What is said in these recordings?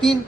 3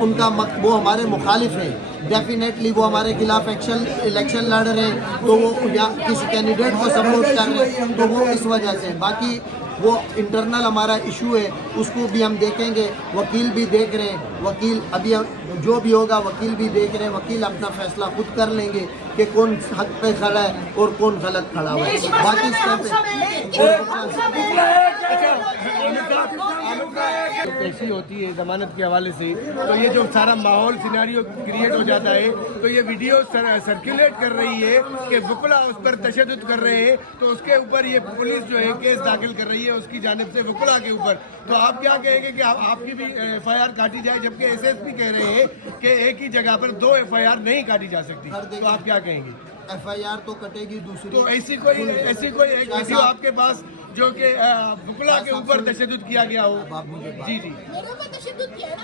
ان کا وہ ہمارے مخالف ہیں، ڈیفینیٹلی وہ ہمارے خلاف الیکشن لڑ رہے ہیں، تو وہ یا کسی کینڈیڈیٹ کو سپورٹ کر رہے ہیں، تو وہ اس وجہ سے. باقی وہ انٹرنل ہمارا ایشو ہے، اس کو بھی ہم دیکھیں گے. وکیل بھی دیکھ رہے ہیں، وکیل ابھی جو بھی ہوگا وکیل بھی دیکھ رہے ہیں، وکیل اپنا فیصلہ خود کر لیں گے کہ کون حق پہ کھڑا ہے اور کون غلط کھڑا ہوا ہے. باقی کیسی ہوتی ہے ضمانت کے حوالے سے، تو یہ جو سارا ماحول سیناریو کریٹ ہو جاتا ہے، تو یہ ویڈیو سرکولیٹ کر رہی ہے کہ وکلا اس پر تشدد کر رہے ہیں، تو اس کے اوپر یہ پولیس جو ہے کیس داخل کر رہی ہے اس کی جانب سے وکلا کے اوپر. تو آپ کیا کہیں گے کہ آپ کی بھی ایف آئی آر کاٹی جائے، جبکہ ایس ایس پی کہہ رہے ہیں کہ ایک ہی جگہ پر 2 ایف آئی آر نہیں کاٹی جا سکتی، تو آپ کیا کہیں گے؟ ایف آئی آر تو کٹے گی دوسری. تو ایسی کوئی ایک ویڈیو آپ کے پاس جو کہ وکلا کے اوپر تشدد کیا گیا ہو؟ جی جی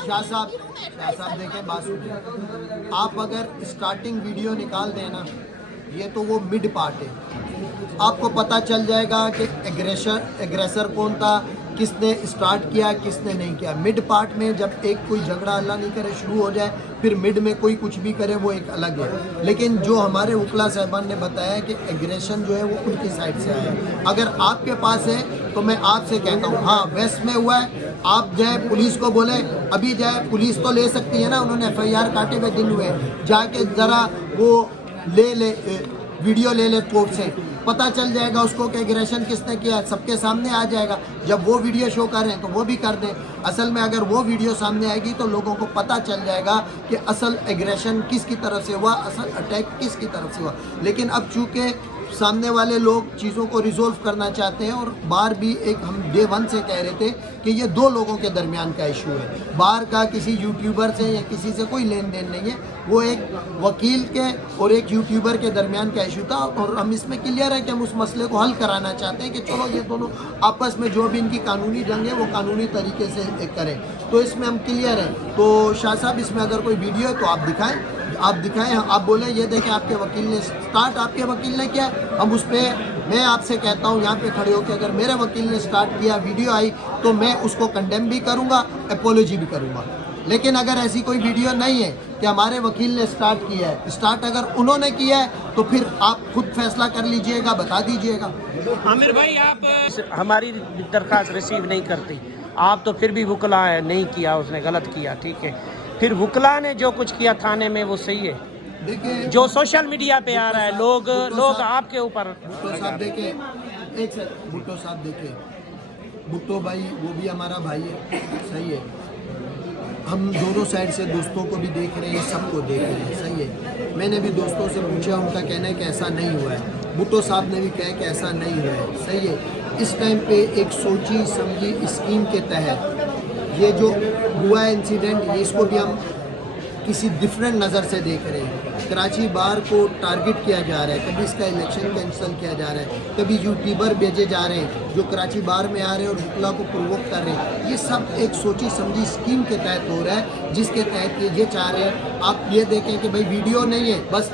شاہ صاحب دیکھیں، بات سنیں. آپ اگر اسٹارٹنگ ویڈیو نکال دیں نا، یہ تو وہ مڈ پارٹ ہے. آپ کو پتہ چل جائے گا کہ ایگریسر کون تھا، کس نے اسٹارٹ کیا، کس نے نہیں کیا. مڈ پارٹ میں جب ایک کوئی جھگڑا اللہ نہیں کرے شروع ہو جائے، پھر مڈ میں کوئی کچھ بھی کرے، وہ ایک الگ ہے. لیکن جو ہمارے وکلا صاحبان نے بتایا کہ ایگریشن جو ہے وہ ان کی سائڈ سے آیا. اگر آپ کے پاس ہے تو میں آپ سے کہتا ہوں، ہاں ویسٹ میں ہوا ہے، آپ جائے پولیس کو بولیں، ابھی جائے پولیس تو لے سکتی ہے نا، انہوں نے ایف آئی آر کاٹے ہوئے دن ہوئے، جا کے ذرا وہ لے ویڈیو لے لے کورٹ سے، پتہ چل جائے گا اس کو کہ ایگریشن کس نے کیا، سب کے سامنے آ جائے گا. جب وہ ویڈیو شو کریں تو وہ بھی کر دیں. اصل میں اگر وہ ویڈیو سامنے آئے گی تو لوگوں کو پتہ چل جائے گا کہ اصل ایگریشن کس کی طرف سے ہوا، اصل اٹیک کس کی طرف سے ہوا. لیکن اب چونکہ سامنے والے لوگ چیزوں کو ریزولو کرنا چاہتے ہیں، اور باہر بھی ایک ہم ڈے 1 سے کہہ رہے تھے کہ یہ 2 لوگوں کے درمیان کا ایشو ہے، باہر کا کسی یوٹیوبر سے یا کسی سے کوئی لین دین نہیں ہے، وہ ایک وکیل کے اور ایک یوٹیوبر کے درمیان کا ایشو تھا. اور ہم اس میں کلیئر ہے کہ ہم اس مسئلے کو حل کرانا چاہتے ہیں کہ چلو یہ دونوں آپس میں جو بھی ان کی قانونی جنگ ہے وہ قانونی طریقے سے کریں. تو اس میں ہم کلیئر ہیں. تو شاہ صاحب اس میں اگر کوئی ویڈیو ہے تو آپ دکھائیں، آپ بولیں یہ دیکھیں آپ کے وکیل نے سٹارٹ، آپ کے وکیل نے کیا، ہم اس پہ، میں آپ سے کہتا ہوں یہاں پہ کھڑے ہو کہ اگر میرے وکیل نے سٹارٹ کیا، ویڈیو آئی تو میں اس کو کنڈیم بھی کروں گا، اپولوجی بھی کروں گا. لیکن اگر ایسی کوئی ویڈیو نہیں ہے کہ ہمارے وکیل نے سٹارٹ کیا ہے، سٹارٹ اگر انہوں نے کیا ہے تو پھر آپ خود فیصلہ کر لیجئے گا، بتا دیجئے گا. عامر بھائی، آپ ہماری درخواست ریسیو نہیں کرتی، آپ تو پھر بھی وکلا ہے، نہیں کیا، اس نے غلط کیا، ٹھیک ہے، پھر وکلا نے جو کچھ کیا تھانے میں وہ صحیح ہے؟ دیکھیں جو سوشل میڈیا پہ آ رہا ہے، لوگ آپ کے اوپر. بھٹو صاحب دیکھیں، ایک سیکنڈ، بھٹو صاحب دیکھیں، بھٹو بھائی وہ بھی ہمارا بھائی ہے، صحیح ہے، ہم دونوں سائڈ سے دوستوں کو بھی دیکھ رہے ہیں، سب کو دیکھ رہے ہیں، صحیح ہے. میں نے بھی دوستوں سے پوچھا، ان کا کہنا ہے کہ ایسا نہیں ہوا ہے. بھٹو صاحب نے بھی کہا کہ ایسا نہیں ہوا ہے، صحیح ہے. اس ٹائم پہ ایک سوچی سمجھی اسکیم کے تحت یہ جو ہوا ہے انسیڈنٹ، یہ اس کو بھی ہم کسی ڈفرینٹ نظر سے دیکھ رہے ہیں. کراچی بار کو ٹارگٹ کیا جا رہا ہے، کبھی اس کا الیکشن کینسل کیا جا رہا ہے، کبھی یوٹیوبر بھیجے جا رہے ہیں جو کراچی بار میں آ رہے ہیں اور وکلا کو پرووک کر رہے ہیں. یہ سب ایک سوچی سمجھی اسکیم کے تحت ہو رہا ہے، جس کے تحت یہ چاہ رہے ہیں. آپ یہ دیکھیں کہ بھائی ویڈیو نہیں ہے، بس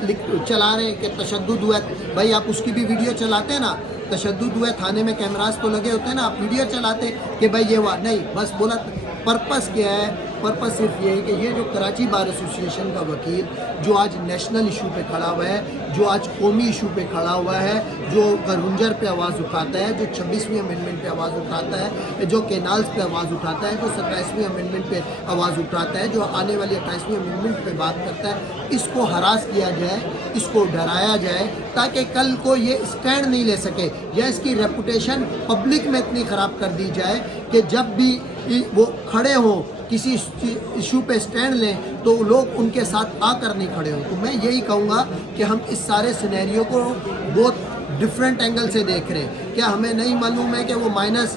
چلا رہے ہیں کہ تشدد ہوا ہے. بھائی آپ اس کی بھی ویڈیو چلاتے ہیں نا، تشدد ہوا ہے، تھانے میں کیمراز تو لگے ہوتے ہیں نا، آپ ویڈیو چلاتے کہ بھائی یہ ہوا نہیں، بس بولا. پرپس کیا ہے؟ پرپس صرف یہ ہے کہ یہ جو کراچی بار ایسوسیشن کا وکیل جو آج نیشنل ایشو پہ کھڑا ہوا ہے، جو آج قومی ایشو پہ کھڑا ہوا ہے، جو گرونجر پہ آواز اٹھاتا ہے، جو 26ویں امینڈمنٹ پہ آواز اٹھاتا ہے، جو کینالز پہ آواز اٹھاتا ہے، جو 27ویں امینڈمنٹ پہ آواز اٹھاتا ہے، جو آنے والی 28ویں امینڈمنٹ پہ بات کرتا ہے، اس کو ہراس کیا جائے، اس کو ڈرایا جائے تاکہ کل کو یہ اسٹینڈ نہیں لے سکے، یا اس کی ریپوٹیشن پبلک میں اتنی خراب کر دی جائے کہ جب بھی وہ کھڑے ہوں کسی ایشو پہ اسٹینڈ لیں تو لوگ ان کے ساتھ آ کر نہیں کھڑے ہوں. تو میں یہی کہوں گا کہ ہم اس سارے سینیریو کو بہت ڈفرینٹ اینگل سے دیکھ رہے ہیں. کیا ہمیں نہیں معلوم ہے کہ وہ مائنس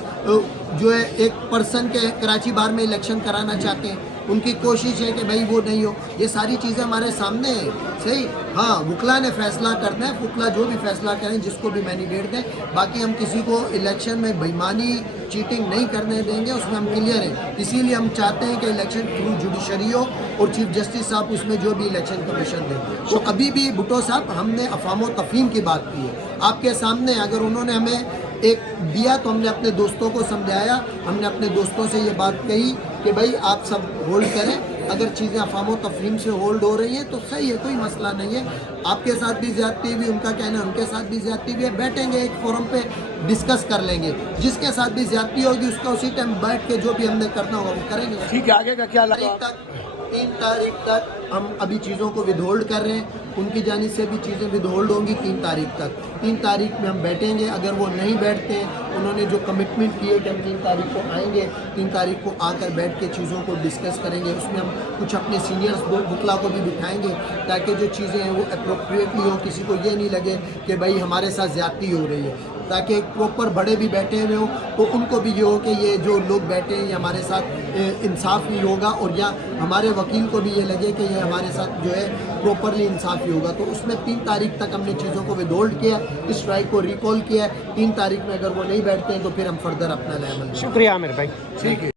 جو ہے ایک پرسن کے کراچی بار میں الیکشن کرانا چاہتے ہیں، ان کی کوشش ہے کہ بھائی وہ نہیں ہو. یہ ساری چیزیں ہمارے سامنے ہیں، صحیح. ہاں وکلا نے فیصلہ کرنا ہے، وکلا جو بھی فیصلہ کریں، جس کو بھی مینڈیٹ دیں. باقی ہم کسی کو الیکشن میں بےایمانی چیٹنگ نہیں کرنے دیں گے، اس میں ہم کلیئر ہیں. اسی لیے ہم چاہتے ہیں کہ الیکشن تھرو جوڈیشری ہو اور چیف جسٹس صاحب اس میں جو بھی الیکشن کمیشن دیں. تو ابھی بھی بھٹو صاحب ہم نے افہام و تفہیم کی بات کی ہے آپ کے سامنے. اگر انہوں نے ہمیں ایک دیا تو ہم نے اپنے دوستوں کو سمجھایا، ہم نے اپنے دوستوں سے یہ بات کہی کہ بھائی آپ سب ہولڈ کریں، اگر چیزیں افہام و تفہیم سے ہولڈ ہو رہی ہیں تو صحیح ہے, کوئی مسئلہ نہیں ہے. آپ کے ساتھ بھی زیادتی ہوئی, ان کا کہنا ہے ان کے ساتھ بھی زیادتی ہوئی ہے, بیٹھیں گے ایک فورم پہ ڈسکس کر لیں گے. جس کے ساتھ بھی زیادتی ہوگی اس کا اسی ٹائم بیٹھ کے جو بھی ہم نے کرنا ہوگا وہ کریں گے. ٹھیک ہے, آگے کا کیا لگا؟ 3 تاریخ تک ہم ابھی چیزوں کو ود ہولڈ کر رہے ہیں, ان کی جانب سے بھی چیزیں ود ہولڈ ہوں گی 3 تاریخ تک. 3 تاریخ میں ہم بیٹھیں گے. اگر وہ نہیں بیٹھتے ہیں, انہوں نے جو کمٹمنٹ کی ہے کہ ہم 3 تاریخ کو آئیں گے, 3 تاریخ کو آ کر بیٹھ کے چیزوں کو ڈسکس کریں گے. اس میں ہم کچھ اپنے سینئرس وکلا کو بھی بٹھائیں گے تاکہ جو چیزیں ہیں وہ اپروپریٹلی ہوں, کسی کو یہ نہیں لگے کہ بھائی ہمارے ساتھ زیادتی ہو رہی ہے. تاکہ ایک پراپر بڑے بھی بیٹھے ہوئے ہوں تو ان کو بھی یہ ہو کہ یہ جو لوگ بیٹھے ہیں یہ ہمارے ساتھ انصاف نہیں ہوگا, اور یا ہمارے وکیل کو بھی یہ لگے کہ یہ ہمارے ساتھ جو ہے پراپرلی انصاف ہی ہوگا. تو اس میں 3 تاریخ تک ہم نے چیزوں کو ود ہولڈ کیا, اس اسٹرائک کو ریکال کیا ہے. 3 تاریخ میں اگر وہ نہیں بیٹھتے ہیں تو پھر ہم فردر اپنا عمل. شکریہ عامر بھائی. ٹھیک ہے.